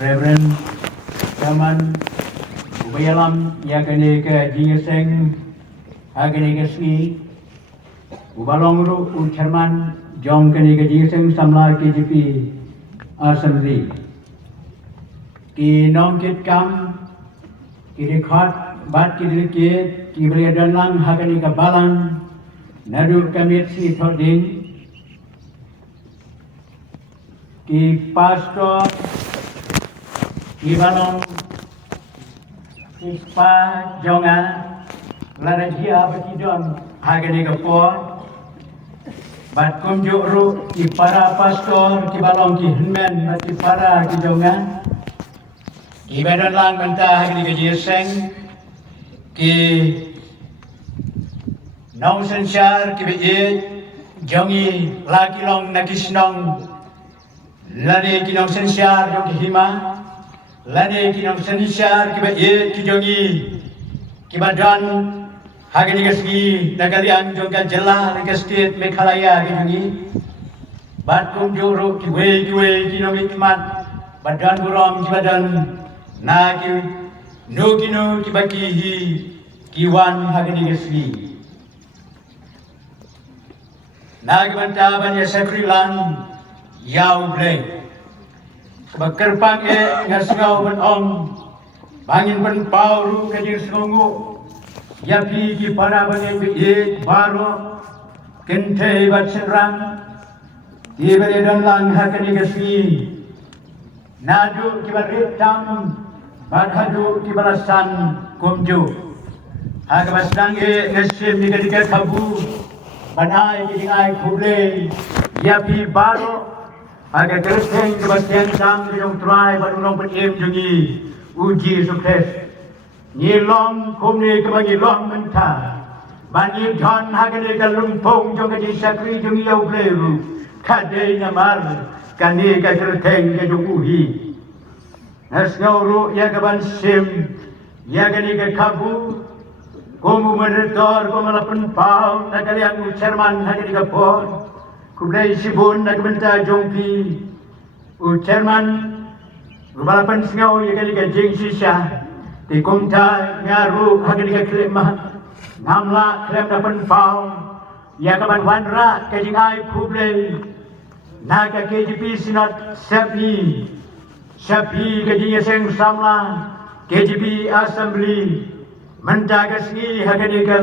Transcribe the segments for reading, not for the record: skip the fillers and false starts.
Reverend Chairman Ubayalam yakni ke Jingeseng agni ke Sri Ubalongru Chairman Jong kini ke Jingeseng Samla KJP Assembly ki nom kit kam ki record bat ki dikit ki beriadan lang hakani ke balang nadu kamit si thoding ki pastor ki balong ki pa jonga lada dia berkidon hakani ke por bat kumjuk ru ki para pastor ki balong ki henmen bat ki para ki jonga ki badan lang mentah hakani ke Jingeseng ki nong sensar ki be jongi laki long nakisnong lani ki nong sensar jong ki hima lani ki nong sensar ki be ki jongi ki badan hagani ke segi nagarian jong ka jela ke state Meghalaya ki jongi bat kum juru ki we ki nong hikmat badan buram ki badan na ki no ki baki hi kiwan hagani ke segi nag banta banya sakrilan yau ble bakerpang ngasngau ban om bangin ban pauru kajir songu yapi ki para banya baro kente bat serang ibere dan lang hakani ke segi nadu ki baritam badhadu ki balasan kumju hagbasdang ngesim ni ketika kabu banai ki dingai kuble yapi baro aga kerseng ki bastian sam jong try badunong penim jungi uji sukses nyilong kumni ke bagi long menta bani thon hagane ka lumpong jong ka sakri jungi yau bleru kade namar kani ka kerseng ke jong uhi Nasgauru ya kaban sim ya gani ke kabu komu meretor komalapan pau nakaliang chairman hagani ke por kublai sibun nakbenta jongpi chairman rumalapan singau ya gani ke jing sisa di komta ngaru hagani ke klema namla klem dapan pau ya kaban wanra ke jingai kublai naga KJP sinat sapi Sapi ke Jingeseng Samla KJP Assembly menjaga segi hagani ke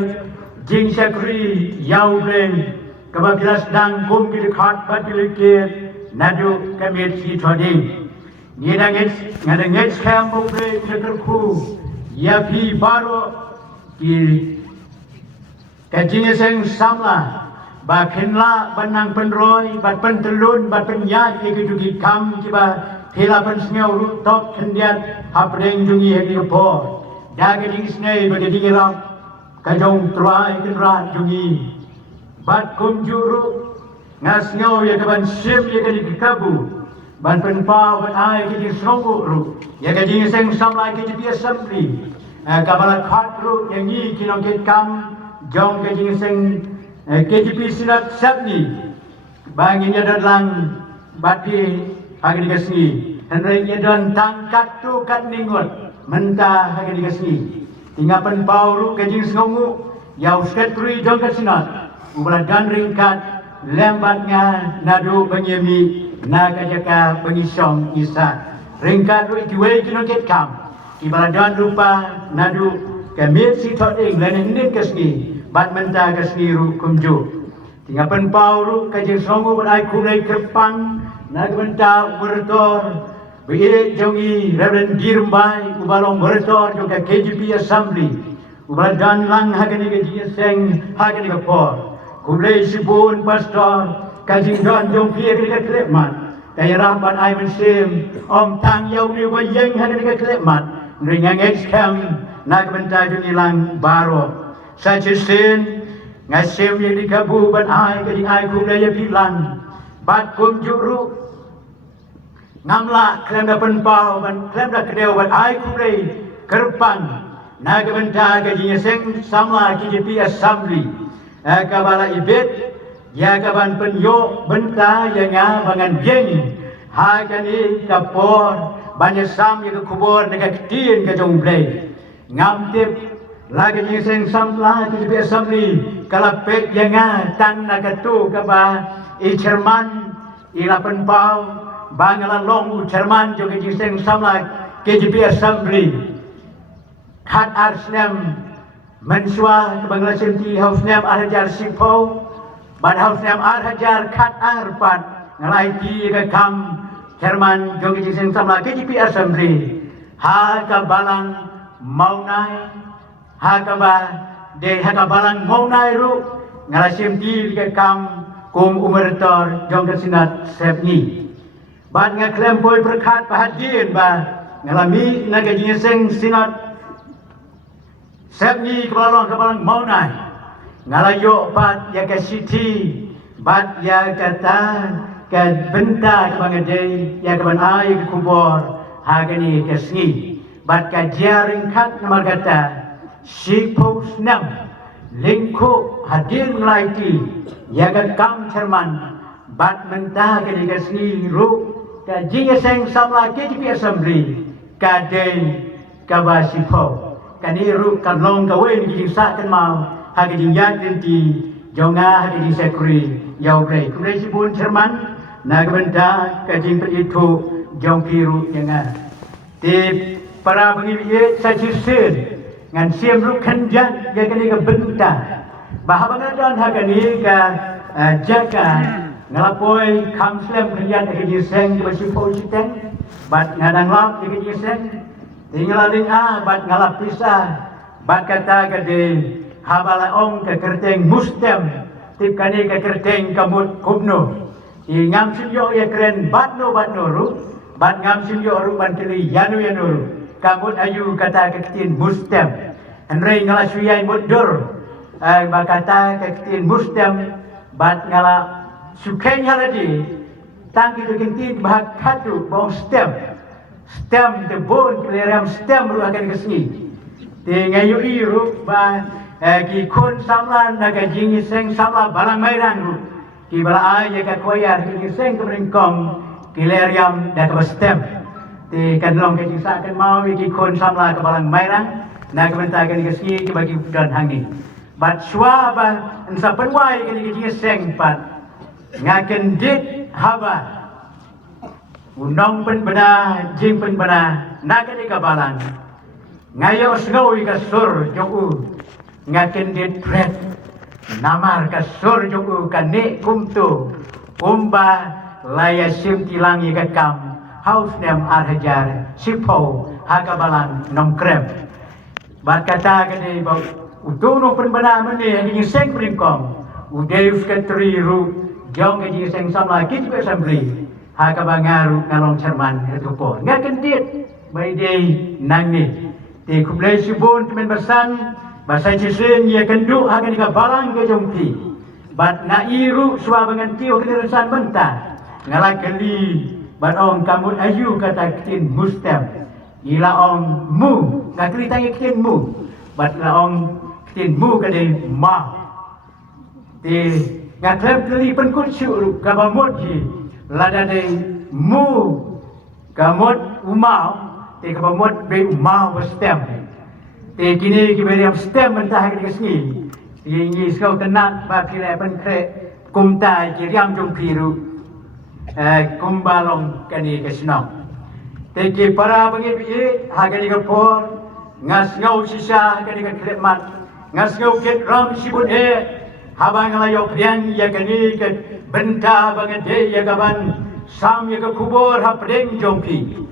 Jing Sakri Yau Bleng kebagilas dang kum ki dekat batilikir nadu kamit si thoding ngadangit skam buble keterku yapi baro ki ke Jingeseng Samla bakinla banang penroy bat pentelun bat penyat ki kedugi kam kiba Hilapan sengau rutok kendiat hapreng jungi hedi kepor. Daga jing snei bagi dingirap kajong truai kenrat jungi. Bat kum juru ngas ngau ya kaban sim ya kadi kabu. Ban penpa ban ai kadi songu ru. Ya kadi seng samlai kadi dia assembly. Kabala khat ru yang ni kinong ket kam jong kadi seng KJP sinat sabni. Bangin ya dadlang bati hagani kasni henry dan tangkat tu kat ningot mentah hagani kasni tingapan pauru kajing songu yau sekretari jong kasinat ubala dan ringkat lembatnya nadu banyemi nagajaka pengisong isa ringkat ru ikiwe kinongket kam ibala dan rupa nadu kamit si thoding lain nin kasni bat mentah kasni ru kumju tingapan pauru kajing songu balai kunai kerpang nagbenta bertor be jongi Reverend Girmbai ubalong bertor juga KJP Assembly ubal dan lang hagani ke Jingeseng hagani ke por kublai sibun pastor kajing don jong pia ke klemat kaya rahman ai mensim om tang yau ni wayeng hagani ke klemat ringang excam nagbenta jongi lang baro sajesin ngasim yang dikabu ban ai kajing ai kublai ya pilan bat kum juru ngamla klem da penpau ban klem da kedeu ban ai kublai kerpan naga benta ke Jingeseng samla KJP Assembly kabala ibet ya kaban penyo benta yang bangan geng hagani kapor banyak sam yang kubur dekat ketin ke jong play ngam tip lagi ni seng sam lah ke bi assembly kalau pek yang tan nak tu ke ba i Jerman i lapan pau bangala long Jerman jo ke seng sam lah ke bi assembly khat arsnem mensua ke bangla senti house name arhajar sipo bad house name arhajar khat arpat ngalai ti ke kam Jerman jong ke seng sam lah ke bi assembly ha ka balang maunai ha ka ba de ha ka balang maunai ru ngalasim ti ke kam kum umur tor jong ke sinat sepni ban ngaklem boy berkat bahadin ba ngalami naga jinseng sinat sepni kebalong ke balang maunai ngalayo bat ya ke siti bat ya kata ke benta ke bangadei ya ke ban ai ke kubur hagani ke sengi bat ka jaring kat nama kata sipos nam lingkup hadir melaiti ya ke kam Jerman bat mentah ke diga sengi ru ka jinga seng samla ke di assembly ka dei ka ba sipo kani ru kan long ka wen di sa kan mau hagi jingat dinti jonga hagi di sekuri yau grei kumrei sibun Jerman na benda ka jing itu jong piru jangan tip para pengibiye sajisen ngan siam ru kanjan ya kani ka benta bahabangan hagani ka jaga ngalapoi kamslem kanjan ke jiseng ke sipo siteng bat ngadang lap ke jiseng tinggal ling bat ngalap pisah bat kata ke de habala ong ke kerteng mustem tip kani ke kerteng kamut kubno ngam sinyo ya keren batno ru bat ngam sinyo ru ban kili yanu ru kamut ayu kata ketin mustem henry ngala suyai mudur ba kata ketin mustem bat ngala sukai haladi tangki ketin bahak katu bong stem de bon kleram stem ru akan kesini te ngayu iru ba ki kon samlan naga jingi seng samla balang mairan ru ki bala ai ya ka koyar ki seng kemeringkong kileriam da ka stem ti kanlong ke jisa kan mau ki kon samla ke balang mairang na kementakan ke si ki bagi dan hangi bat shwa ba ensa penwai ke ki seng pat ngaken dit haba undang pen bena jing pen bena na ke ka balang ngayo sngoi ka sur joku ngaken dit pret namar ka sur joku kane kumtu umba laya sim tilangi ka kam house name arhajar sipo hakabalan nom krem bat kata kani ba utuno penbana meni yang seng peringkong udeus ke triru jong ke seng samla kit ke assembly hakabangaru ngalong Jerman itu po ngakendit bai dei nangi te kumlei sibun temen basan bahasa Cisen ya kendu akan dikabalang ke jongki bat nairu suwa benganti wakilisan mentah ngalak keli bat ong kamut ayu kata ketin mustem ila ong mu ngakli tangi ketin mu bat la ong ketin mu kade ma te ngaklem keli penkut syuru kabamut ji lada de mu kamut umau te kabamut be umau bestem te kini kiberiam stem mentah ke sini ini sekau tenat ba pile pen kre kumtai kiriam jong piru kumbalong kani kesnong teki para pengibi hagani kapor ngas ngau sisa kani ka klemat ngas ngau ket ram sibun habang layo priang ya kani ke benta bangade ya gaban sam ya ka kubur hapdeng jongki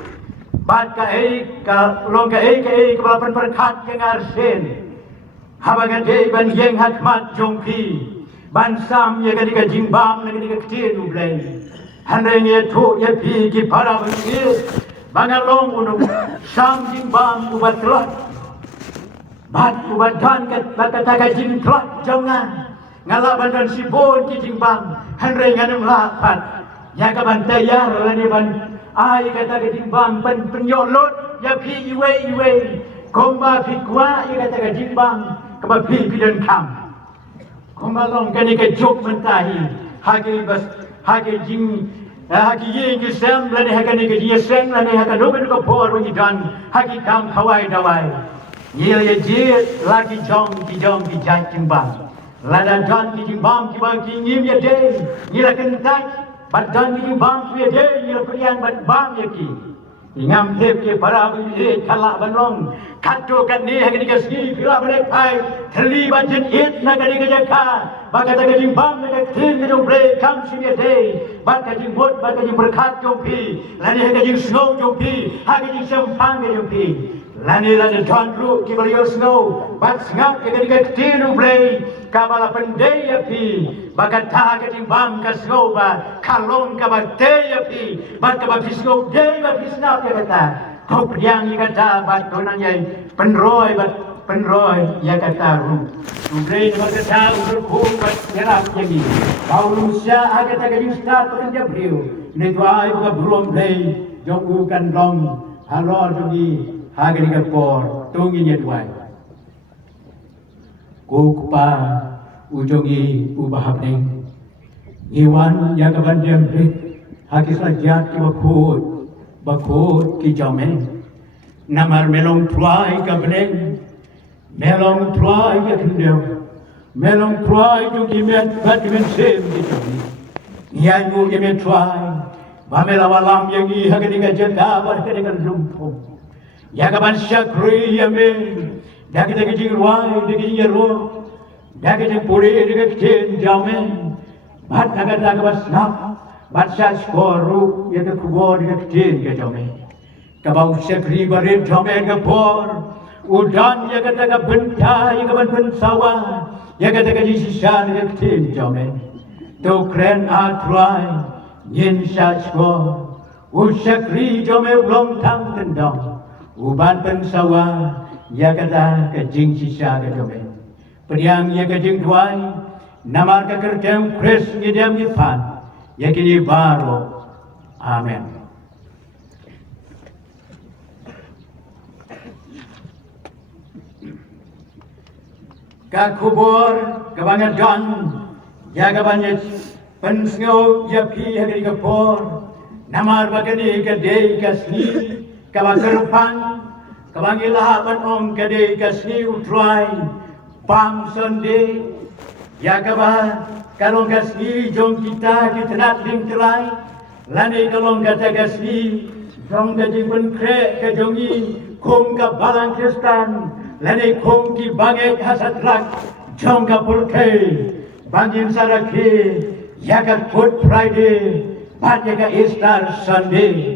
bat ka ka long ka balapan perkat yang arsen habangade ban yeng hakmat jongki ban sam ya kani ka jimbam kani ka ketin ublai handanya tu ya pi ki para bengi bangalong unung sam jimbam ubat telot bat ubat dan kata ka jin telot jangan ngalaban dan sibon ki jimbam handanya nang lapat ya ka bantayar lani ban ai kata ka jimbam pen penyolot ya pi iwe komba pi kwa ya kata ka jimbam ka ba pi dan kam komba long kani ka jok mentahi hage bas hage jing haki ye ki sem lani hakani ki ye sem lani hakano ben ko por wi dan haki kam khawai dawai ye ye je lagi jong ki jai kimbang lada dan ki jimbam ki bang ki ngim ye de ye la kentai bat dan ki jimbam ki ye de ye la priang bat bam ye ki ngam tep ke para bi khala banong khato kan ni hakani ka ski pila bale pai thali ban jin it na kani ka jakha bagata ka jimbam na ka thin ka jong bre kam si ye de bat ka jing bot bat ka jing berkhat jong pi lani ka jing snow jong pi ha ka jing sem phang ka jong pi lani John Ru ki bal yo snow bat ngap ka kani ka thin bre ka bala pandai ya pi bagat tha ka jimbam ka snow ba khalong ka ba te ya pi bat ka ba snow de ba snap ya kata kau yang ia kata bat konan yai penroy bat penroy ia kata ru ubrei bat kata urku bat serap jadi kau lusia agak tak jadi start pekerja beliau ini tuai buka belum play jogu kan long halor jadi hagani kapor tunginya tuai kupa ujongi ubahap neng iwan yang kaban diam hakis lajat ki bakut ki jaumen namar melong tuai ka beneng melong tuai ka kendeu melong tuai tu ki met bat men sem ki jaumen nyangu ki met tuai ba mela walam yang i hagani ka jenda bar ka dengan lumpur ya ka ban syakri ya men dak dak ki ruai dak ki ro dak ki puri dak ki jaumen bat naga dak bas nap Baca skoru ya ke kubur ya ke tin ke jome. Kabau sekri barin jome ke bor. Udan ya ke taga benta ya ke ban sawah. Ya ke taga jisisan ya ke tin jome. Tu kren atrai yin sa skor. Usekri jome ulong tang tendang. Uban pen sawah ya ke taga ke jing sisa ke jome. Pediang ya ke jing tuai. Namar ke kerjang kres ngidam ngipan. Yakini baru, amen. Kakubur kebanyakan don, ya kebanyakan pensengau ya pi hari kapur, namar bagani kadai kasni, kabakerpan, kebangilah manong kadai kasni utrai, pam sonde, ya kebah. Kalau kasih jom kita tenat ling telai, lani kalau kata kasih jom jadi penkre ke jongi, kum ke balang Kristen, lani kum ki bagai hasat rak, jom ke pulke, bangin saraki, yakat Good Friday, bat yakat Easter Sunday,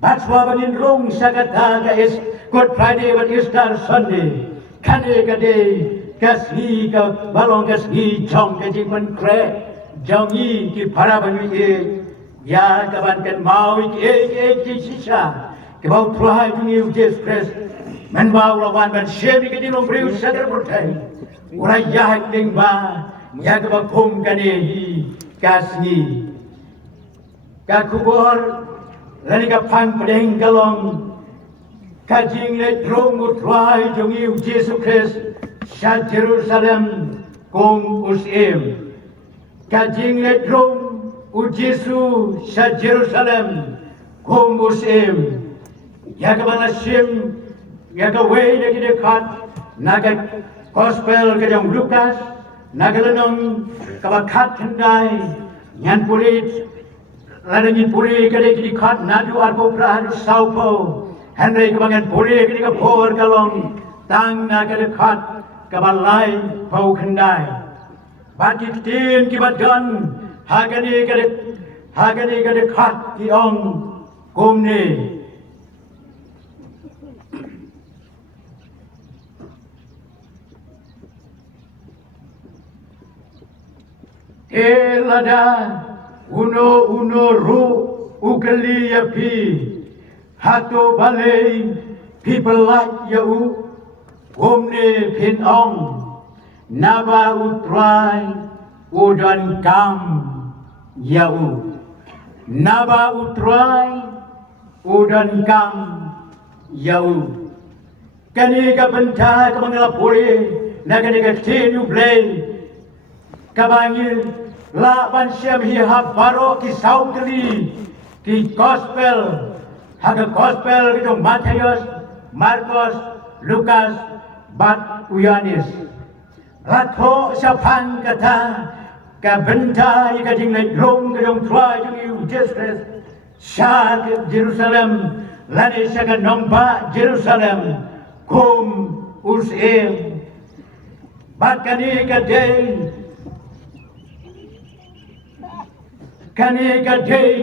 bat swa bangin rung sakata ke Good Friday bat Easter Sunday, kane kade. Kasih ke balong kasih jom ke jiman kre jongi ki para bani ya kaban kan mau ki sisa ke bau tuai jungi Jesus Christ men bau lawan ban shemi ke dinong briu sadar pertai urai jahat ding ba ya ke bakum kane kasih ka kubur lani ka pang pedeng kalong kajing le drong tuai jungi Jesus Christ sa Jerusalem kong usim kajing ledrong u Jesu sa Jerusalem kong usim ya kabanasim ya kaway na kidekat naga gospel kajang Lukas nagalanong kabakat henday nyan pulit ladangin puri kadai kidekat nadu arbo prahan saupo henday kabangan puri kidekapor kalong tang nagadekat kabalai pau kendai bagi tin kibadan hagani kade khat ki ong kumni elada uno ru ugali yapi hato balai people like you Omne pin ong naba utrai udan kam yau naba utrai udan kam yau kani ka benta ka mangala puri na kani ka tinu blay kabangil la ban syam hi habaro ki sautli ki gospel haga gospel ki Matius, Markus, Lukas, bat Yohanes. Ratho sapan kata ka benta ika jing lai long ka dong try jung you Jesus Christ sha Jerusalem lani sha ka nomba Jerusalem kum usem bat kani ka day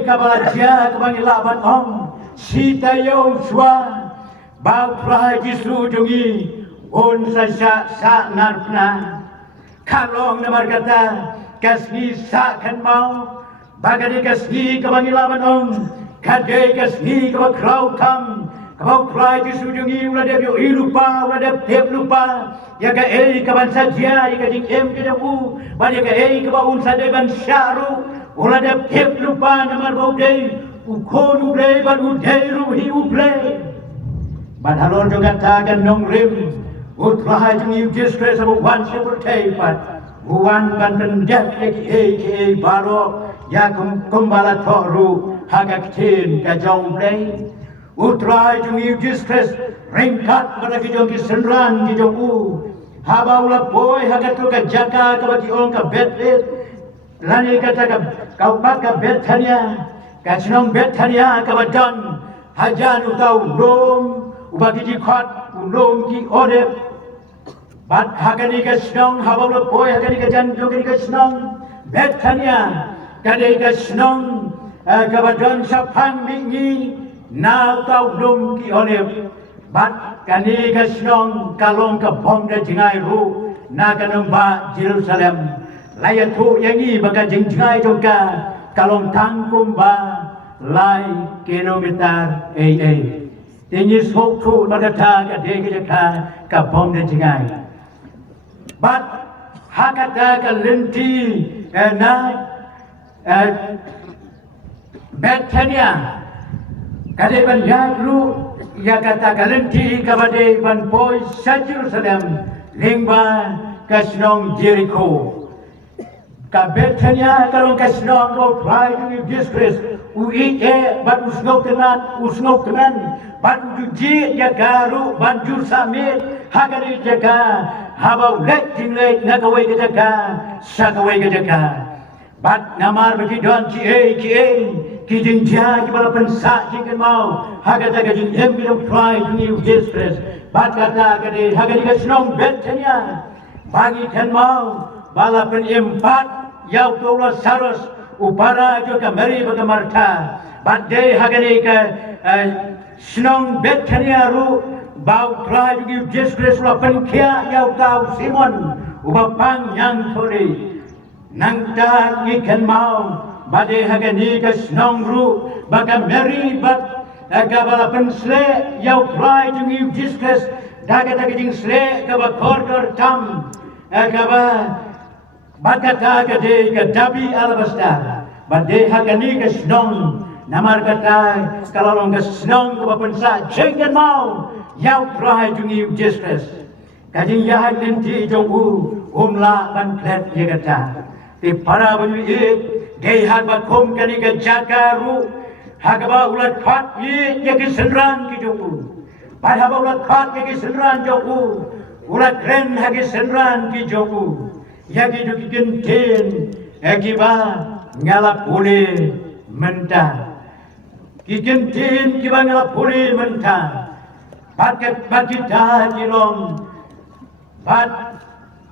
ka balaja ka bangilaban om sita Yosua bau try Jesu jungi on sa narpna kalong na margata kasni sa kan mau bagadi kasni kabangilaban om kadai kasni kabakrau kam kabau try Jesu jungi ula de bio ilupa ula de tep lupa ya ka kaban saja ya ka jing ke jamu ban ya ka kabaun sa de ban syaru ula de tep lupa na marbau dei ukon ublei ban udeiru hi ublei ban halon juga tagan nong rim Utraha jung you just stress about one shepherd but one banten death aka baro ya kumbala toru hagaktin ka jong play Utraha jung you just stress ringkat pada ki jong ki senran ki jong u habaula boy hagatu ka jaka ka bagi ong ka bet lani kata ka upat ka bet thania ka chnong bet thania ka badon hajan utau dom ubagi ji khat ulom ki odep bat hagani ka snong habawla boy hagani ka jan jogani ka snong bet thania kadai ka snong ka badon sapang mingi na tau dom ki odep bat kani ka snong kalong ka bom da jingai ru na kanong ba Jerusalem layan tu yangi baga jingai joka kalong tangkum ba lai kilometer ini soktu nadata ka dege ka bom da jingai but hakata ka lenti na Bethania kade ban yagru ya kata ka lenti ka bade ban boy sa Jerusalem lingba ka snong Jericho ka Bethania kalong ka snong go try to disgrace uike bat usnok tenan bat uji ya garu banjur samit hagani jaga habau lek jinglek nagawai ke jaga sagawai ke jaga bat namar bagi don ki ki jinja ki bala pensa jingkan mau hagata ka jing em bilong try to new distress bat kata kade hagani ka snong Bethania bagi kan mau bala pen empat yau tola saros upara juga meri baga marta badai hagani ka snong Bethania ru bau try to give distress la penkia yau tau Simon ubapang yang thori nangta ikan mau badai hagani ka snong ru baga meri bat agabala pensle yau try to give distress daga jing sle ka ba korkor tam agaba Bakata kade ka dabi alabasta bade hakani ka snong namar kata kalau ka snong ka pensa jengkan mau yau try to give distress kajing yahan nanti jongu umla ban klet ye kata ti para banyu e dei hat ba kom kani ka jakaru hagaba ulat phat ye ki senran ki jongu pada ulat phat ye ki senran jongu ulat ren hagi senran ki jongu yagi duki genten akiba ngala pule menta ki genten kiba ngala pule menta paket pakita kilong pat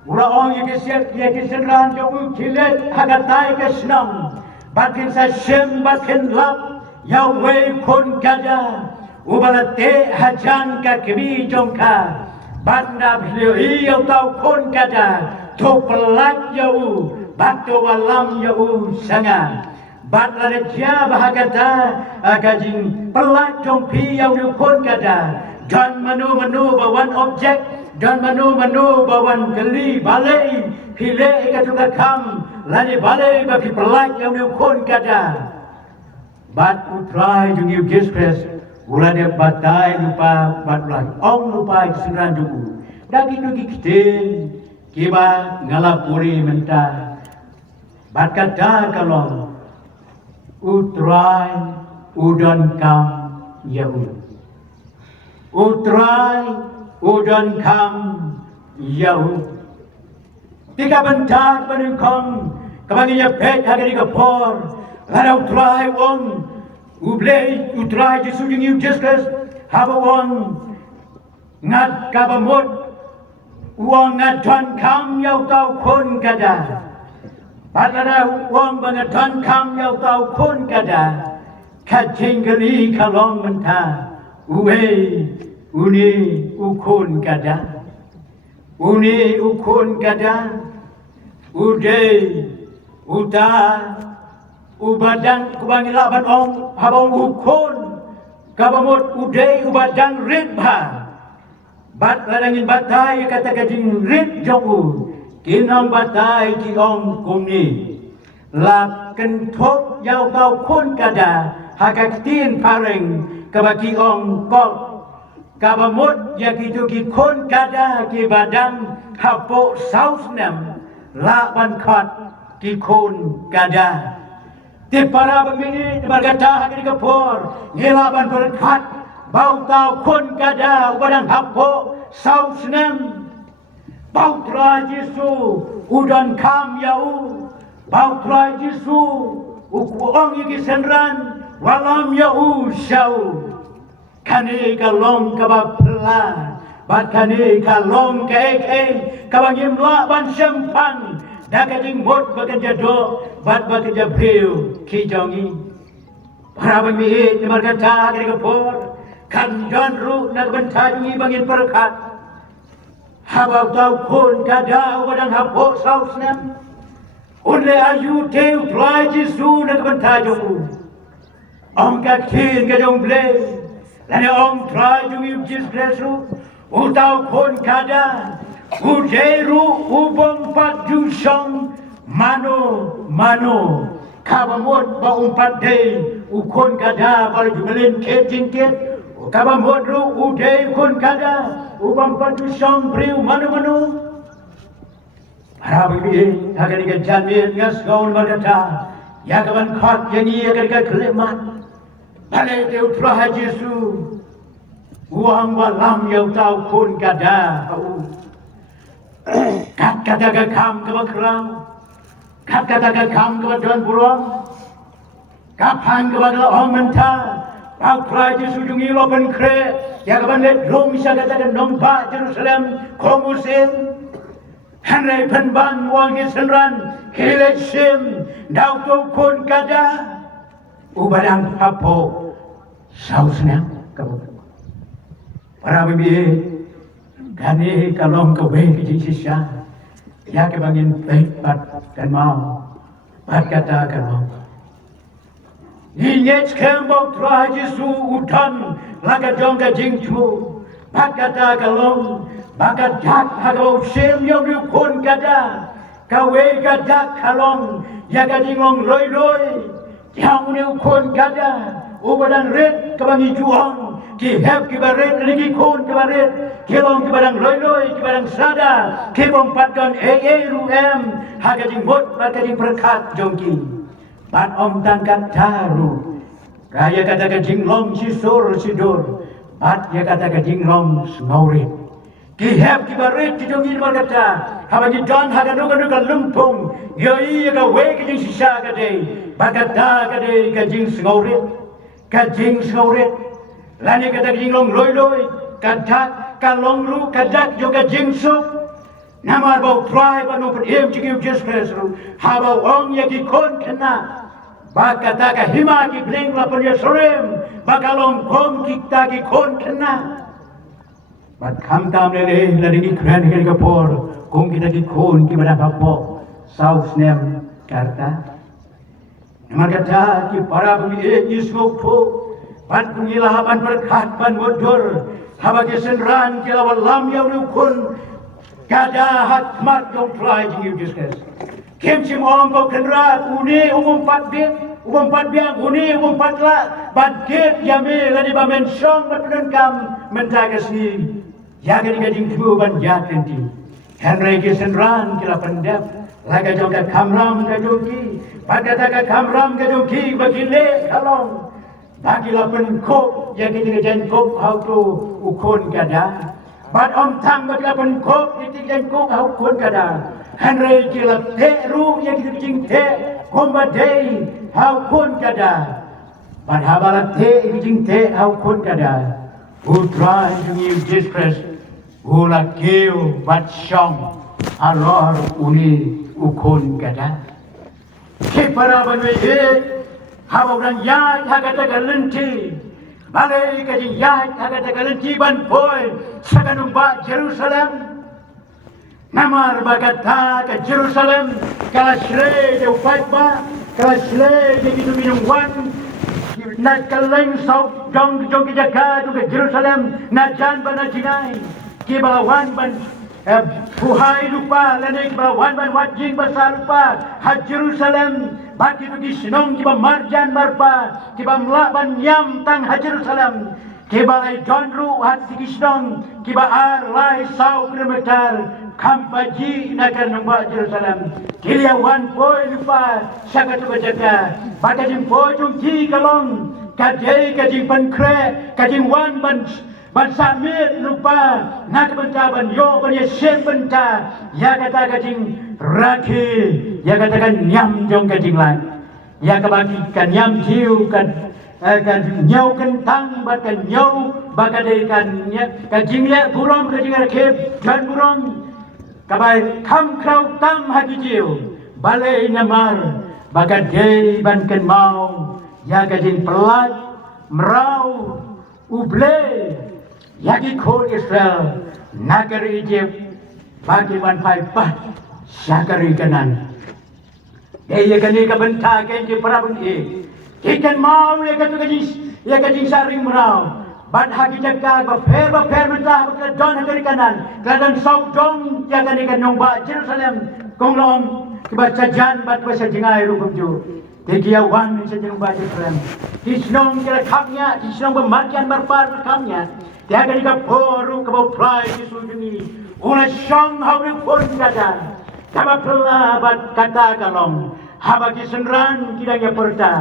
ura ong yaki senran jogu kilet hagatai ke snong batin sa shem batin lap yawe kon kada ubalate hajan ka kibi jongka banda beliau iyo tau kon kada to pelak jauh batu walam jauh sangat bat raja bahagata agajing pelak jompi yang dukun kada dan manu bawan objek dan manu bawan geli balai pile ikatuka kam lani balai bagi pelak yang dukun kada bat utrai jung you distress ulade batai lupa bat lagi ong lupa kesenran juku dagi dugi kiten kiba ngalapuri menta Bat kata kalau utrai udan kam Yahud. Utrai udan kam Yahud. Tiga bentar peningkong kebanginya pet hari kapor. Lalu utrai wong ublei utrai Yesus yang Yesus haba wong ngat kabamut wong ngat tuan kam yau tau kon kada. Padahal wong bangat tuan kam yau tau kon kada. Kacinggali kalong mentah uwe uni ukun kada. Uni ukun kada. Ude uta ubadang kubangilaban ong habang ukun kabamut ude ubadang ritba bat ladangin batay kata kajing rit jongu kinang batay ki ong kumni lap kentok yau kau kun kada hakaktin pareng kabaki ong kok kabamut yakitu ki kun kada ki badang hapo sausnem laban kat ki kun kada. Di para pemilih berkata hari kapor ngelaban berkat bau tau kun kada wadang hapo sausnem bau tra Yesu udan kam yau bau tra Yesu ukuong iki senran walam yau syau kani kalong kabapla bat kani kalong keke kabangim laban sempan Dakading mot bekerja do, bat bekerja beliau kijongi. Para pemihit berkata dari kapor, kan John Ru nak bentajungi bangin perkat. Habau tau pun kada wadang hapok sausnem. Unle ayu teu trai Jesu nak bentajungu. Ong kakin kajong blei, lani ong trai jungi Yesus Kristus. Utau pun kada. Ujeru ubong padusong mano kabamot ba umpat day ukon kada bal jumelin ketingket kabamot ru udey ukon kada ubong padusong priu mano harabi agari ka jamir ngas gaun berkata ya kaban khat yani agari ka klemat balai teu trah Yesu uang walam yau tau kun kada kat kata kam kebakrang kat kata kam kebadan burung kapan kebadan orang mentah pak raja sujungi lopen kre ya kapan let long bisa kata nomba Jerusalem komusin hanai penban wangi senran kilet sim dau tu kun kada ubadang hapo sausnya kebadan para bibi kani kalong kawin kejing sisya ya kebangin baik bat dan mau bat kata kalong ninyet kembok tra Yesu udan laga jong kejing tu bat kata kalong bagat dak hagau sim yang rukun kada kawe kada kalong ya kejing long loi yang rukun kada ubadan red kebangi juang ki hep ki baret lagi kon ki baret kelong ki barang loi ki barang sada ki bom patkan rum hagajing bot hagajing perkat jongki pat om tangkat taru kaya kata kajing long sisur sidur pat ya kata kajing long ngaurit ki hep ki baret ki jongki berkata habaji don hagadukan lumpung yoi ka we kajing sisa kade bagata kade kajing ngaurit lani kata jinglong loi kadak kalong lu kadak juga jingsuk nama bau try panu periem jigiu Yesus haba ong ya ki kon kena bakata ka hima ki bling la per Yerusalem bakalong kom kita ki kon kena bat kam tam le la dingi kran ki kapor kom kita ki kon ki bada papo saus nem karta nama kata ki para bumi Yesus ko pan pungilah pan berkat pan bodur habagi senran kila walam ya ukun kada hakmat dong fly jing Yesus kem sim om ko kenra uni umpat biang uni umpat la badget yame la di bamen song batun kam mentaga sni ya gadi gading tu ban jatenti henry ke senran kila pendap laga jong ka kamram ka joki bagata ka kamram ka joki bagile kalong bagila pen kop ya ke jen kop how to ukon kada bad om thang bagila pen kop ti jen kop how ukon kada hanrei kila te ru ya ke jing te komba dei how ukon kada bad habala te jing te how ukon kada who try to give distress who la kêu bad shong alor uni ukon kada ke para banwe habang rang yai hagata galenti balai ka jing yai hagata galenti ban boy sakanumba Jerusalem namar bagata ka Jerusalem kala shre de upatba kala shre de gitu minum wan na kaleng sau jong jong ki jaga tu ke Jerusalem na jan bana jinai ki balawan ban Puhai lupa lanik balawan ban wajing basar lupa ha Jerusalem bagi tu sinong kiba marjan marpa kiba melaban yam tang ha Jerusalem kiba lai jonru hat sinong kiba ar lai sau kilometer kampaji nakar numba Jerusalem kilia wan boy lupa saka tu bajaga bagi jing pojung ti kalong kadai kajing pankre kajing wan ban samir lupa nak benta ban yo ban yesen benta ya kata kajing rakhi ya katakan nyam jong kajing lan ya kabagi kan nyam jiu kan nyau kentang bahkan nyau bakadai kan kajing le burong kajing rakib jan burong kabai kam krau tam hagi jiu balai namar bakadai ban kan mau ya kajing pelat merau uble yagi kod Israel nagari Egypt bagi wan pai pat syakari kanan dia kani ka benta kan di parabun ikan mau ya kajing saring merau ban hagi jaga ba fer mentah ba don hagari kanan kladan sau dong ya kani kan nong ba Jerusalem konglong kiba cajan bat ba sa jingai rukum ju dia wan sa jinong ba Jerusalem disnong kira kamnya disnong bermarkian berpar kamnya dia akan dikaporu ke bawah prai di seluruh dunia. Una syong hawi pun kata. Kama pelabat kata kalong. Habagi senran kidangnya perta.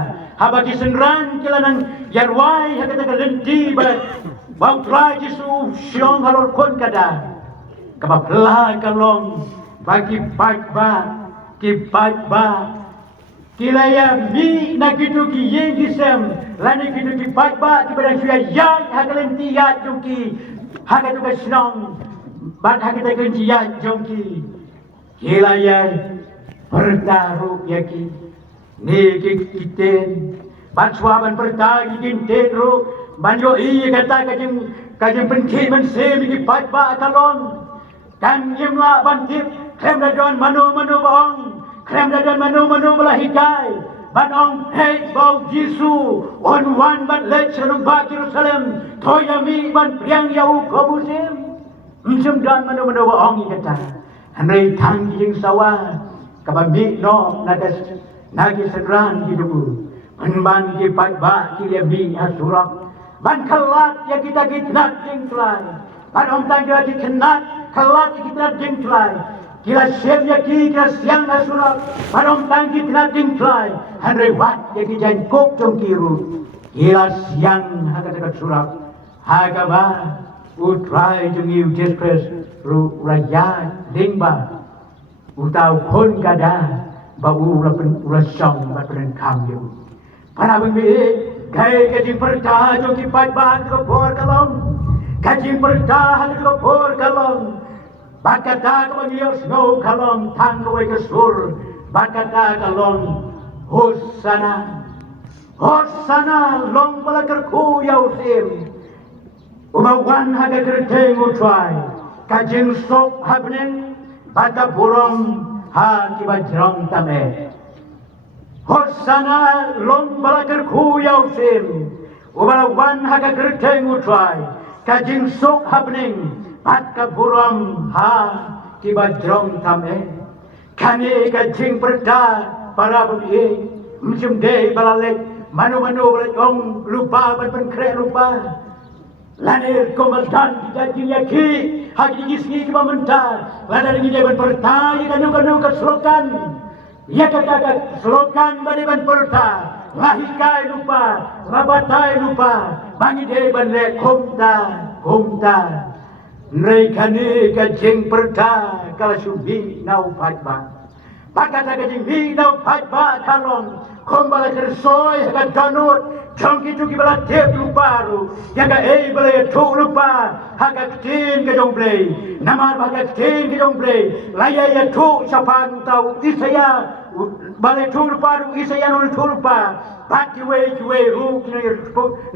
Habagi senran kilanang yarwai hakata kalenti bawah prai di seluruh syong halor pun kata. Kama pelabat kalong bagi pagba kipagba kilaya mi nagitu ki yengisem lani kitu ki pagba ki barang suya yang hakalenti ya jongki hakatu ka sinong bat hakata kenci ya jongki kilaya pertaru yaki ni kiten bat suaban pertagi kinten ro banyo iya kata kajim penki mensem ki pagba kalon kan yemla bantip kem dadon manu baong krem dadan manu belah hikai ban ong hei bau Jisu on wan ban lech serumba Jerusalem toyami ban priang yau kobusim msum dan manu ba ong ikata hanrei tang jing sawa kabambi no nagi sedran hidup ban ki pagba ki lebi hasurak ban kalat ya kita kitnat jing tulai ban ong tang jadi kenat kalat kita jing tulai kila siam yaki kila siang nasurak panom tangki tina tingklai hanrei wat yaki jain kok jong kiru kila siang hakatak surak hagaba utrai jong iu distress ru raya dingba utau kon kada ba ula syong ba peren kam yu para bengbi kai kajing pertah jong ki pagban ko por kalong kajing pertah ko por kalong bakata kabagiyos no kalong tang kaway kasur bakata kalong Hosana long balakar kuyaw sim umawan haga kerteng utray kajing sok habnen bata burong ha kibajrong tame Hosana long balakar kuyaw sim umawan haga kerteng utray kajing sok habnen Patka buram ha kibajrong tame kani kajing perda para bagi mjum dei balalek manu balajong lupa ban kre lupa lanir komandan jadi yaki hagi gisni ke pemerintah lada lagi dia berpertai kanu ke slogan ya kata slogan bagi berpertai lahikai lupa labatai lupa bagi dia balik kumta mereka ni kajing perta kalau subi nau patba Pakata kajing hi nau patba kalong kombala tersoy ka donut jongki tuki bala tep luparu yaga bala tu lupa haka tin ke jongblei namar haka tin ke jongblei laya ya tu sapan tau isaya bala tu luparu isaya no tu lupa pati we ru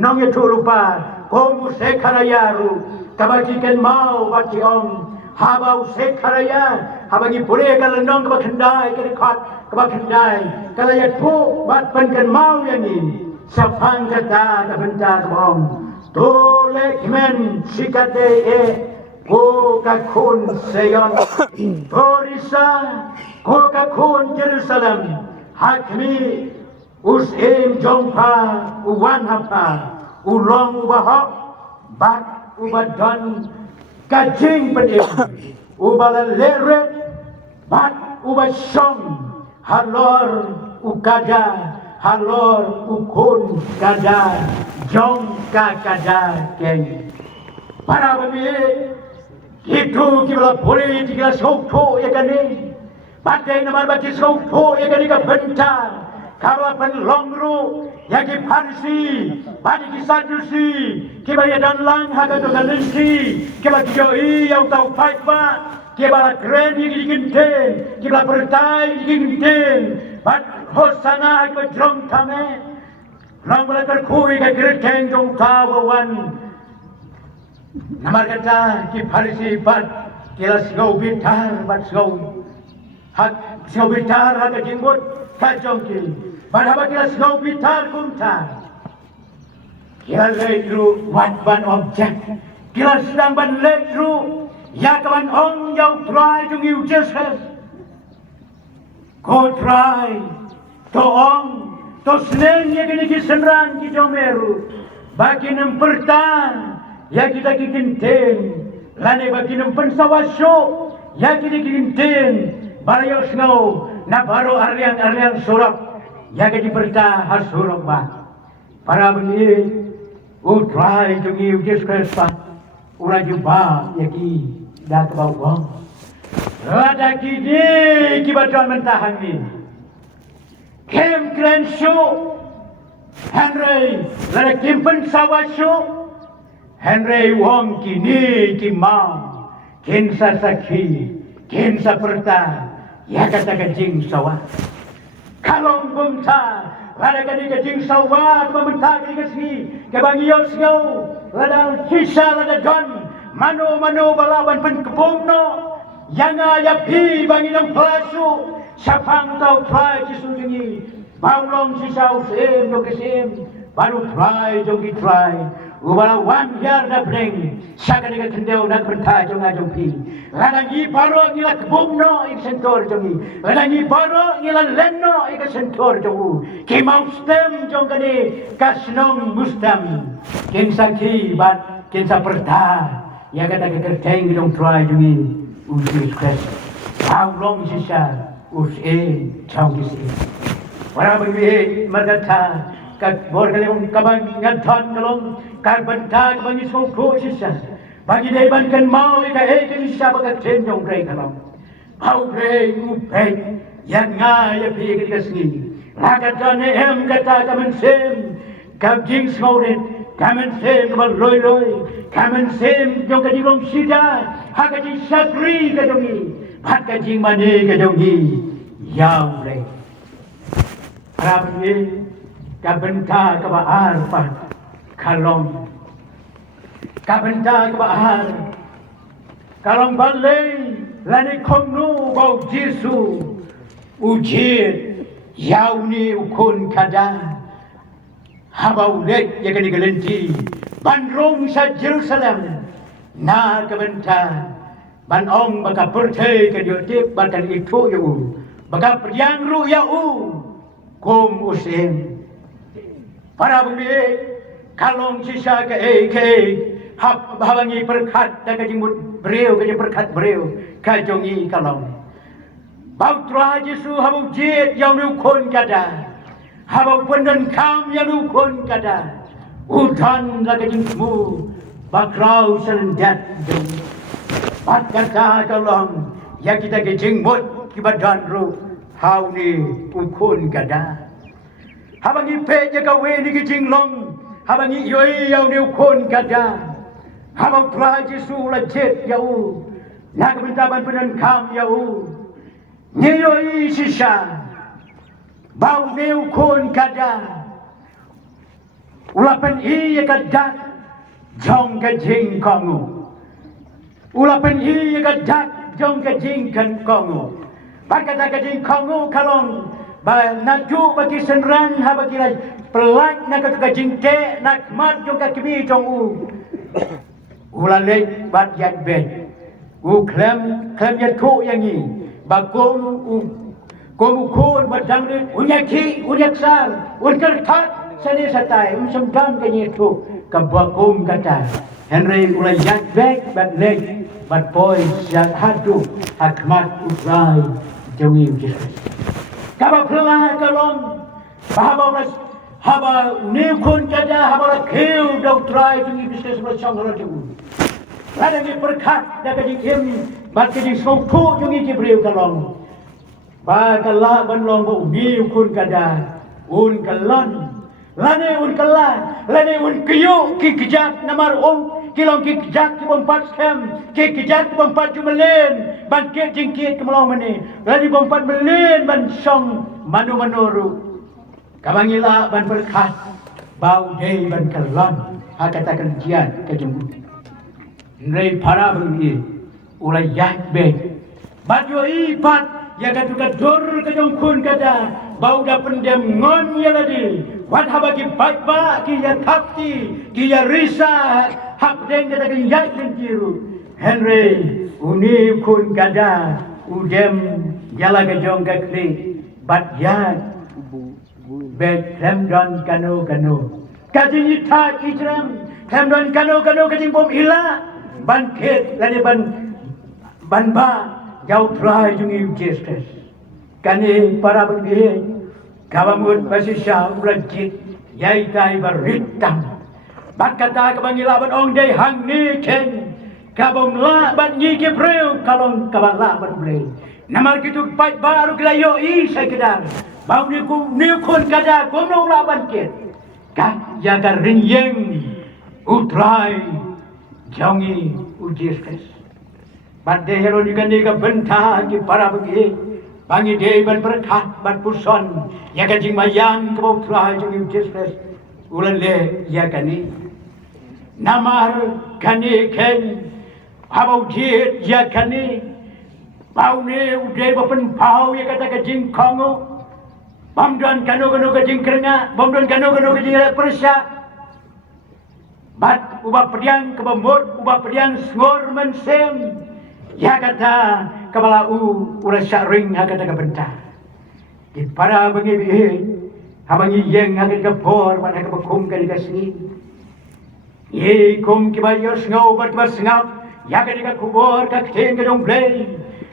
nong ya tu lupa komu sekarayaru kabaki ken mau bati om habau sekharaya habagi boleh kalau nong ke bakandai ke dekat ke bakandai kalau ya tu bat penkan mau yang ini sapang kata bentar bom tole kimen sikate ko kakun seyon torisa ko kakun Jerusalem hakmi usim jongpa uwan hapa ulong ubahok bat ubadon kajing pedih ubala leret bat ubasong halor ukada halor ukun kada jong kada keng para babi itu kibla boleh tiga sokpo ya kani pakai nama bagi sokpo ya kani ka bentar kalau penlongru ya ki parsi bagi ki sadusi kibaya dan lang haga to galensi kibaya joi yang tau paipa kibala kren yang dikinten kibala pertai dikinten bat hosana kibala jong tame lang bala terkui ka greteng jong tawawan namar kata ki parsi bat kila sgau bitar bat sgau hak sgau bitar haga jinggot kajong ki Padahal kita snow bitar kunta. Kita ledru wan ban objek. Kita sedang ban ledru ya kawan ong yang try to give justice. Go try to ong to seneng ya kini kisenran kita meru. Bagi nempertan ya kita kikinten. Lane bagi nempen sawasyo ya kita kikinten. Barayo snow na baru arlian surak. Ya jadi berita hasurok bah. Para beni, try to give Jesus ura jubah yaki dah kebawang. Ada kini kibatan mentahan ni. Kem kren show, Henry, lada kimpen sawasyo, Henry wong kini kimau, kinsa sakhi, kinsa perta, ya kata kajing sawah. Kalong bumta, lada kadi kajing sawah, pemerintah kadi kasih, kebangiyo siyo, lada kisah lada don, mano balaban penkebumno, yanga yapi bangi ng plasu, sapang tau try kisudingi, baulong sisaw sim do kisim, baru try jongi try, ubala wan yar na bring, saka ni kakendeo na pemerintah jong ajong pi. Ladangi baro ngila kebumno ik sentor jongi. Ladangi baro ngila lenno ik sentor jongu. Kimau stem jong kani kasnong mustam. Kinsa kibat kinsa perta. Ya kata kekerteng jong try jongi. Usus kres. Paulong sisa usin jongi si. Wala bagi madata kat bor kalong kabang ngadhan kalong karbanta kabang isoko sisa. Bagi dia bankan mau ika bisa bakat cenjong rei kalau mau rei upeng yang ngaya pi ke sini laga jane kata kamen sem kabjing smoret kamen sem kabal loi kamen sem jong kadilong sida hakaji sakri kajongi hakaji mane kajongi yau rei rabni kabenta kabaar pa kalong kabenta kebahar kalong balai lani kongnu bau Jesu ujir yauni ukun kada habau lek ya kani galenti bandrong sa Jerusalem na kabenta ban ong baka pertai ke diotip bakan itu yu baka priang ru ya kum usim para bumi kalong sisa ke habangi berkat dan kajing beriau kajing berkat beriau kajongi kalong bau Tuhan Yesus habau jit yang nukun kada habau pendan kam yang nukun kada udan la kajing mu bakrau selendat jong bat kata kalong ya kita kajing mut kibadan ru hau ni ukun kada habangi pe je kawe ni kajing long habangi yoi yang ni ukun kada habau Tuhan Yesus la jit yau nak bentaban pendan kam yau nyoi sisa bau ni ukun kada ulapan iya kadak jong kajing kongu ulapan iya kadak jong kajing kan kongu bakata kajing kongu kalong ba naju bagi senran ha bagi pelat nak kajing te nak mat jong kakimi jong ulalek bat yat bet klem yat ko yang ni bagom komukun badang ni unyaki unyaksar unkertat sani satai semdan kanya tu kabagum kata Henry ulai yat bet bat leg bat boy yang hadu akmat utrai jongi Jesus kaba pelah kalong haba nikun kada haba keu doktrai jongi Jesus bersong tu ada ni berkat dah kaji kem bat kaji soktu jongi Jibril kalong ba kala ban long bo ni kun kada un kalon lane un kala lane un kiyo ki kijak namar kilong ki kijak ki bompat sem ki kijak ki bompat jumelen ban ke jingkit kemelong mani lani bompat melen ban song manu manuru kabangila ban berkat bau dei ban kalon ha katakan jian kejumbu Nrei para bagi ulai yak bet baju ipat ya katuka dor kajong kun kada bau da pendem ngon ya ladi wat habaki baik ki ya kapti ki ya risa hak deng kada ki yak jiru Henry uni kun kada udem jala kajong kakli bat yak bet lem don kanu kajing ita ijram lem don kanu kajing bom ila ban ket lani ban ba jauh try jungi Jesus kani para bagi kawamut basisya ulajit yai tai baritam bat kata kabangila ban ong dei hang ni ken kabong la ban ni ke breu kalong kabala ban blei namar kitu pai baru kelayo I sai kedar bau ni kun kada kono la ban ket ka ya ka rinyeng utrai jongi Jesus bat de hero juga ni ka bentah ki para bagi bangi de ban berkat ban puson ya ka jing mayan ke bau trai jongi Jesus ulan le ya kani namar kani ken habau jit ya kani bau ne ude bapen pau ya kata ka jing kongo bamdan kanu ka jing kerenga bamdan kanu ka jing persya bat ubah pediang kebamut ubah pediang ngor mensem ya kata kepala ura syaring ha kata kebentah di para bangi bihe habangi yeng ha kata kebor pada kebekum ka dikasih ye kum kibayos ngau bat kibas ngap ya kata kubor ka ken ka dong play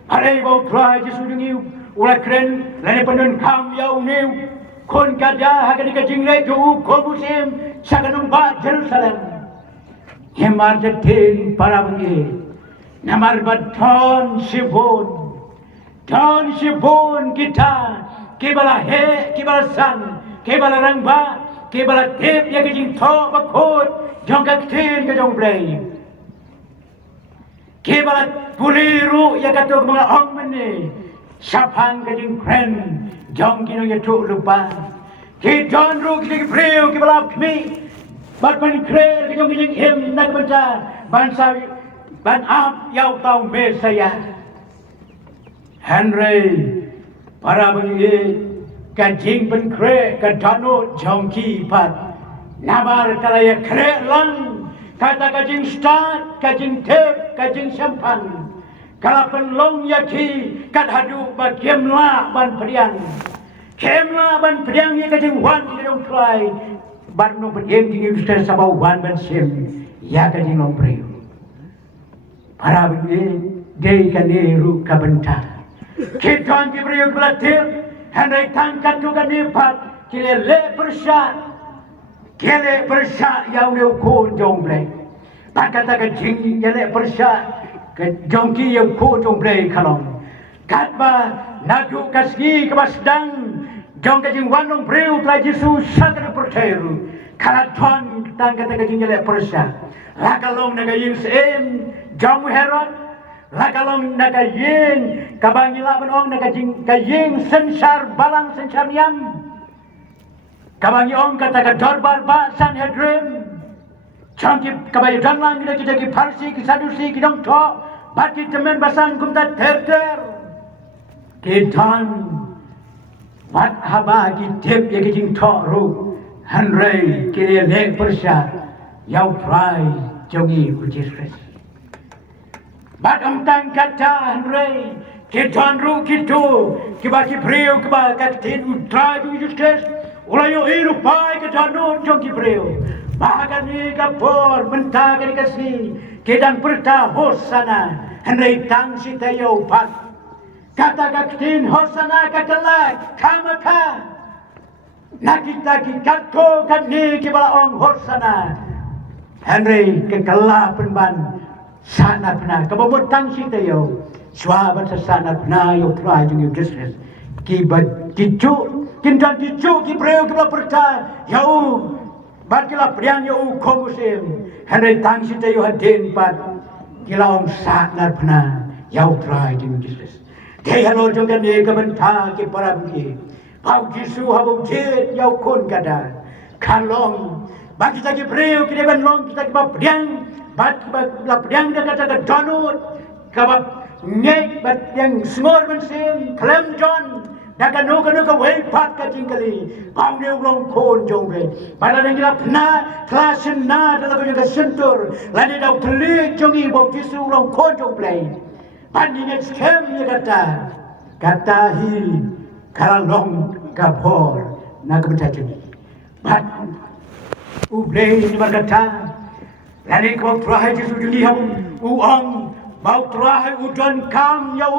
pare bau try jesudungi ura kren lane pandon kam yau new kon kada ha kata jingle ju kobusim sakanung ba Jerusalem Hemar jadin para bagi namar baton sibun kita kibala he kibala san kibala rangba kibala tip ya kejing to bakut jong kaktin ke jong blay kibala puliru ya katuk mga ong meni sapan kejing kren jong kino ya tuk lupa ki don ru kejing priu kibala kmi bat ban kre kejong kejing him nak baca ban sawi ban ap yau tau me saya Henry para bagi kajing ban kre kadano jongki pat nabar kalaya kre lang kata kajing start kajing tep kajing sampan kalapan long yaki kat hadu ba kemla ban pediang ya kajing wan kejong try bat no pediang tinggi besar sabau wan ban sim ya ka jing long breu para begini dei ka neru ka benta Kitan ki breu belatir henry tangkat tu ka nipat kile le persat kile persat yang ne ko jong breu pakata ka jing kile persat ka jongki yang ko jong breu kalong katba nadu kasgi ka basdang jong ka jing wanong breu tra Yesus sakre perteru kalaton tangkat ka jing kile persat lakalong naga yin sem jong herod lakalong naga yin kabangila benong naga jing kaying sensar balang sensar yam kabangi ong kata ka dorbar ba Sanhedrin changki kabayi danlang kita ki Parsi ki Sadusi ki dong to baki temen basan kumta terter kitan wat haba ki tep ye ki jing to ru hanrei ki le persya yau try jongi ku Jesus bat tang kata hanrei kitan ru kitu kibaki breu kiba katin utra ju Jesus ulayo iru pai kitan ru jongi breu bahagani kapor mentagani kasih kedan perta hosana hanrei tang sitayo pat kata katin hosana katalak kamaka nakita ki katko kani kibala ong hosana Henry kekala penban sana pena kabamut tang sitayo swabat sana pena yo try jung Jesus ki bad kicu kindan kicu ki breu kibala perta yau bad kila priang yo komusim Henry tang sitayo hadin pat kila ong sana pena yau try jung Jesus they hello jung kan ye kabanta ki parabki pau Yesu habau jet yau kon kada kalong bagi kita breu kita ban long kita ba priang bat la priang da kata da donut kabab ngek bat yang smor ban sim klem John da ka no ka wei pat ka tingkali pau ne long kon jong re pada yang kita pna klasen na da la ka sentur la ni da tli jongi bo Yesu long kon jong play banding skem ye kata hi kalong kapor na ka betajen bat ublei ni berkata lani kau terakhir Yesus dilihat uang mau terakhir udan kam ya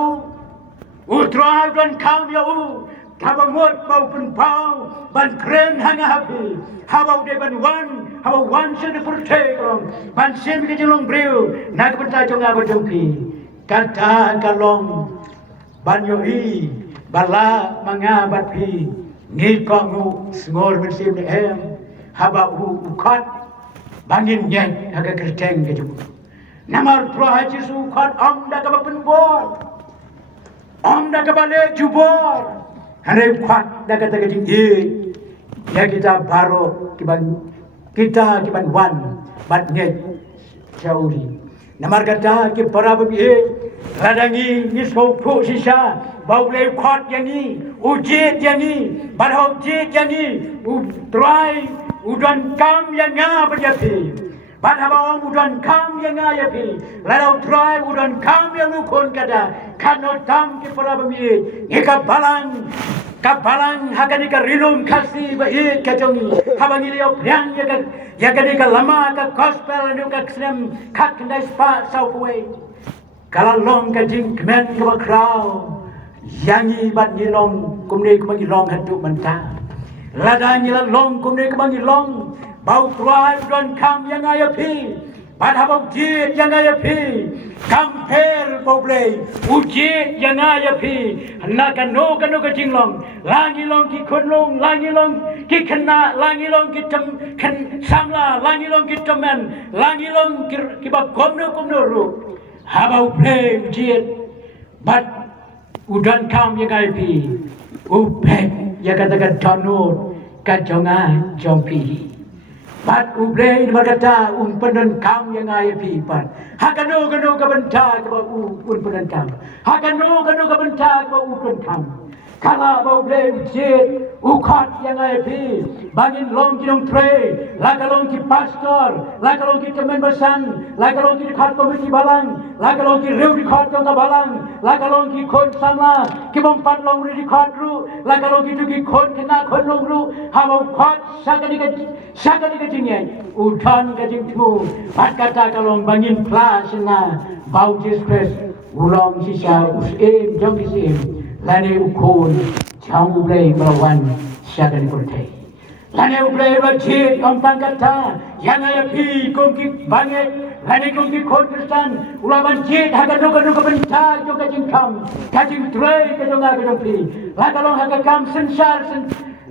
terakhir udan kam ya kabamut bau penpau ban kren hanga hapi habau de ban wan se de perte krom ban sem ke jelong breu nak benta jonga bojongki kata kalong ban yo i bala manga bat pi ngi kongu ngor bersim de em haba ukat bangin nyek aga kerteng ke jubu namar praha Yesu ukat om da ka penbor om da ka bale jubor hare ukat da ka ta jing ya kita baro kita kiban wan bat nyek jauri namar kata ki para babi radangi ni sokro sisa bau le ukat yang ni ujit yang ni barau jit yang ni try udan kam yang nga berjati pada bawang udan kam yang nga yapi lalu try udan kam yang lukon kada kano tam ki para bami ika balang hakani ka rilum kasi ba ka jongi habangi leo priang ya ka ka lama ka gospel nu ka snem kat kendai spa southway kalalong ka jing kmen ka kraw yangi bat nilong kumne ka long hatu manta ladang la long kumne ka long bau try don kam yang ayapi pada bau jit yang ayapi kamper poblei ujit yang ayapi nakano kano ka jinglong langi long ki kunlong langi long ki kena langi long ki tem ken samla langi long ki temen langi long ki ba komno ru habau play ujit bat udan kam yang ayapi upek ya katakan donut kajongan jompi bat ublei berkata penan kam yang ayapi pat hakano ka benta ka penan kam hakano ka benta ka ukun kam Kala bau bleu jit ukhat yang ai pi bangin long ki dong tre lagalong ki pastor lagalong ki temen besan lagalong ki khat komiti balang lagalong ki reu di khat jong balang lagalong ki khon sama ki bong pat long ri di khat ru lagalong ki tu ki khon kena khon long ru ha bau khat sakani ka jingai udan ka jing tu pat kata kalong bangin klas na bau Jesus ulong sisa usem jong kisim lane ukon chang ublay melawan syagani kurtai lane ublay bajit om tangkata yang ay pi kongki banget lane kongki kontestan ulaban jit haga nuga bentar juga jingkam kajing tray kajong pi lakalong haga kam sensar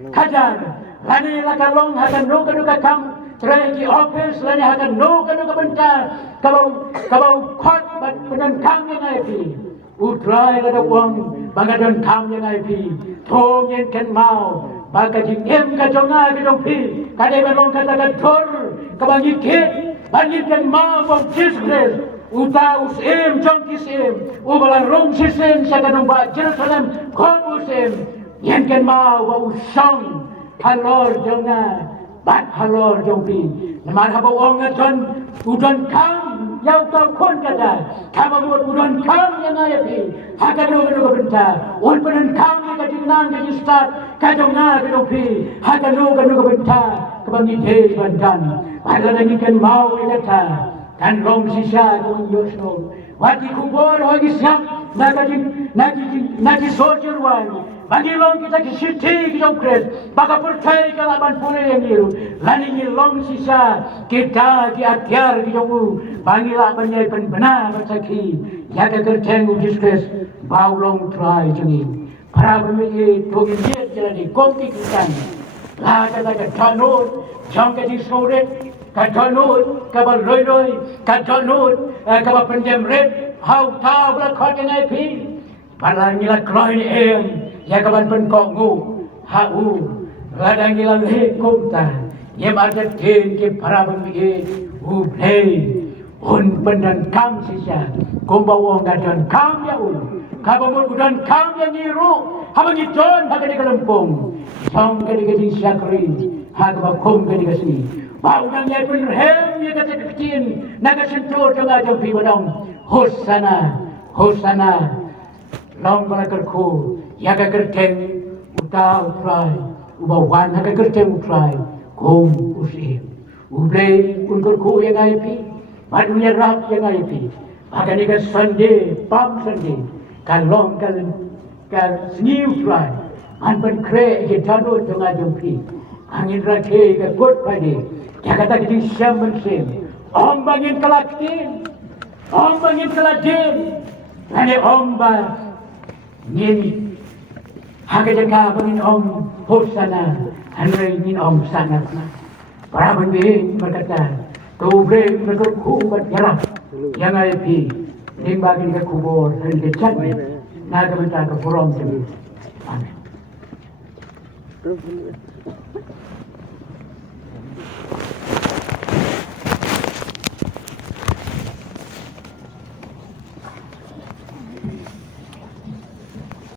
kajar lane lakalong haga nuga kam tray ki office lane haga nuga bentar kalau kot penan kam yang ay pi utrai kada wang bangadon kam yang ai pi thong yen ken mau baga jing em ka jonga ka jong pi kade balong kata ka thor ka bangi kit bangi ken mau bang Jesus uta us em jong kisem u balang rong sisen sa kanong ba Jerusalem kon usem yen ken mau ba usong halor jonga bat halor jong pi naman habo ong aton udon kam yang kau kon kata, kamu buat udan kam yang ayah pi, hakan nuga bentar, un penen kam yang kadinang kadistat, kadonga kadopi, hakan nuga bentar, kebangi deh bandan, ada lagi kan mau kata, kan long sisa kau yosno, wati kubur lagi siap, nagi soldier wan. Bagi long kita kisiti kita ukres, baka percaya kalaban pune yang niru, lani ni long sisa kita diatyar kita u, bagi lah banyak benar bersaki, jaga kerjaan udistres, bau long try jengi, para pemilik togin dia jalani kongki kita, lah kata kanut, jang kadi soret, kanut, kabal roy, kanut, kabal penjam red, how tahu belakang yang ip, para ngilah kroin em. Ya kawan penkonggu, hau, ladang ilang hekumta, yem ada tin ke para pemilik, ublay, un pendan kam sisa, kumbawang dan kam ya kabamul udan kam ya niru, habang iton haga di kalempong, song kadi kadi syakri, haga bakum kadi kasi, bau nang ya pun hem ya kata kecin, naga sentuh tengah jam piwadong, hosana, long balakarku. Yaga kerteng uta utrai ubawan haga kerteng utrai kom usim ublay unkur ku yang aipi madunya rap yang aipi baga ni ka Sunday pam Sunday kalong kal sni utrai an ban kre ke tano tengah jumpi angin rake ka kot pade jakata ki syam sem om bangin kalaktin om bangin kaladin ane om ba ni Haga jaga bangin om hosana, hanai min om sangat na. Para pemimpin berkata, tubre mereka kubat jarah, yang ay pi, limbagin ke kubur, dan ke cat, naga bentar ke forum sendiri. Amin.